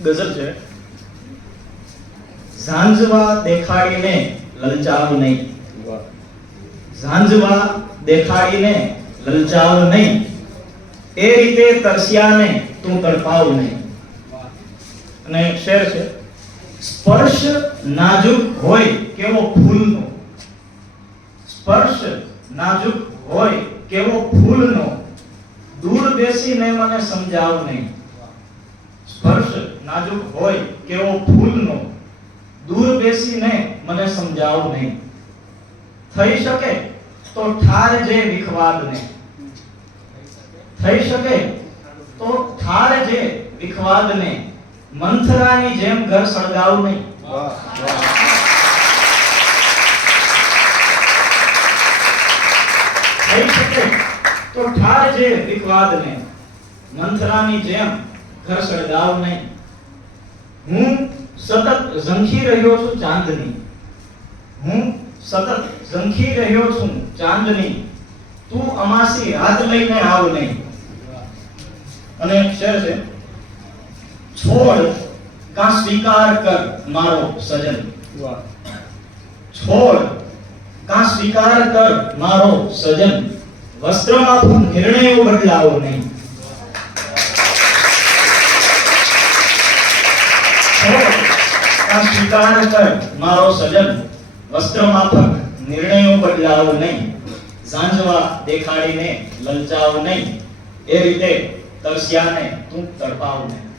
ગઝલ છે ઝાંઝવા દેખાડીને લલચાવ નહીં ઝાંઝવા દેખાડીને લલચાવ નહીં એ રીતે તરસ્યાને તું તડપાવ નહીં અને એક શેર છે સ્પર્શ નાજુક હોય કેવો ફૂલનો સ્પર્શ નાજુક હોય કેવો ફૂલનો દૂર બેસીને મને સમજાવ નહીં સ્પર્શ નાજુક હોય કેવો ફૂલનો દૂર બેસીને મને સમજાવ નહીં થઈ શકે તો ઠાર જે વિખવાદને થઈ શકે તો ઠાર જે વિખવાદને મંથરાની જેમ ઘર સળગાવ નહીં થઈ શકે તો ઠાર જે વિખવાદને મંથરાની જેમ ઘર સળગાવ નહીં. હું સતત ઝંખી રહ્યો છું ચાંદની. હું સતત ઝંખી રહ્યો છું ચાંદની. તું અમાસી હાથ લઈને આવ નહીં. અને શેર છે છોડ કા સ્વીકાર કર મારો સજન. છોડ કા સ્વીકાર કર મારો સજન. વસ્ત્રમાં નિર્ણયો બદલાવો નહીં છોડ કા સ્વીકાર કર, મારો સજન. વસ્ત્ર માફક નિર્ણયો બદલાવ નહીં. ઝાંઝવા દેખાડીને લલચાવ નહીં. એ રીતે તરસ્યાને તું તડપાવ નહીં.